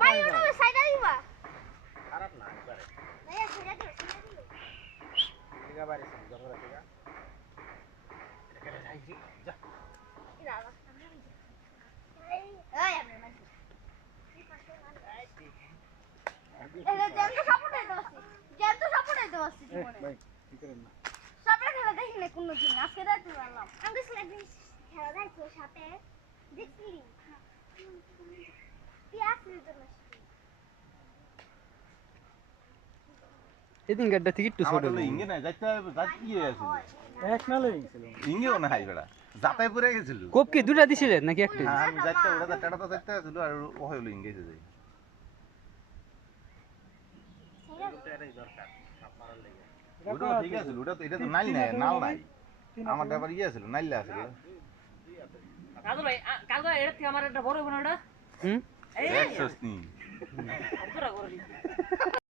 ভাই ওটা সাইডা দিবা খারাপ না একবারে ভাই সাইডা দিও টিকা বাইরে জঙ্গল টিকা এখানে যাই যা ইরা রাস্তা নেই এই আমরা মাঝে এটা জ্যান্ত সাপোর্ট দিতে পারছি জীবনে ভাই কি করেন না সাপের খেলা দেখি না কোনো দিন আজকে দেখতে পারলাম আমি সেদিন খেলা দেখছি সাপে দেখছি পিয়াস নিতে নষ্ট এদিন গাড়িটা থেকে একটু ছোট আমাদের ইঙ্গে না যাইতে ইয়ে আছিল এক নালে ছিল ইঙ্গেও না হাইবেড়া যাতাই পরে গেছিল কোপ কি দুটা দিছিলেন নাকি একটা হ্যাঁ আমি যাইতে ওটা টাটা তো যাইতে ছিল আর ও হইলো ইঙ্গে যাই এটাই দরকার সাপ মারার লাগে ওটা ঠিক আছে ওটা তো এটা তো নাল নাই নাল নাই আমার ব্যাপার ইয়ে ছিল নাইলা ছিল কাজল ভাই কাজল এটা থেকে আমার একটা বড় বোন ওটা হুম এই একশো নি কতটা করে